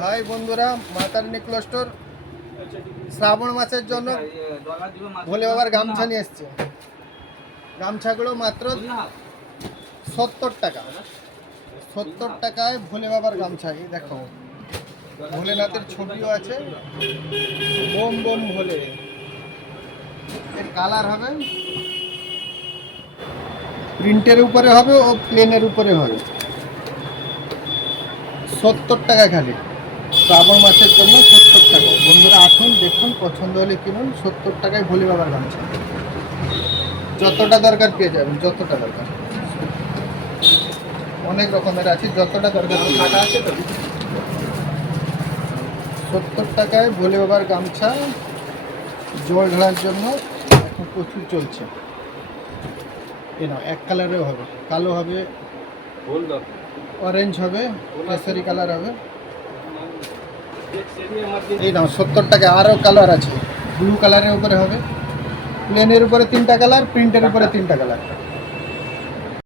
High বন্ধুরা, মা Tarini cloth store শ্রাবণ মাসের জন্য ভোলে বাবার গামছা নিয়ে এসছে। গামছাগুলো মাত্র 70 টাকা। 70 টাকায় ভোলে বাবার গামছা। এই দেখো, ভোলেনাথের ছবিও আছে। বোম বোম ভোলে। এর কালার হবে প্রিন্টের উপরে হবে ও প্লেনের উপরে হবে। 70 টাকা খালি, শ্রাবণ মাসের জন্য 70 টাকা। বন্ধুরা আসুন, দেখুন, পছন্দ হলে কিনুন। 70 টাকায় ভোলে বাবার গামছা, যতটা দরকার পেয়ে যাবেন, যতটা দরকার। অনেক রকমের আছে, যতটা দরকার আছে তো। 70 টাকায় ভোলে বাবার গামছা জল ঢালার জন্য এখন প্রচুর চলছে। এ নাও, এক কালারেও হবে, কালো হবে, অরেঞ্জ হবে, কেশরি কালার হবে। এই নাও 70 টাকা। আরও কালার আছে, ব্লু কালারের উপরে হবে, প্লেনের উপরে 3টা কালার, প্রিন্টের উপরে 3টা কালার।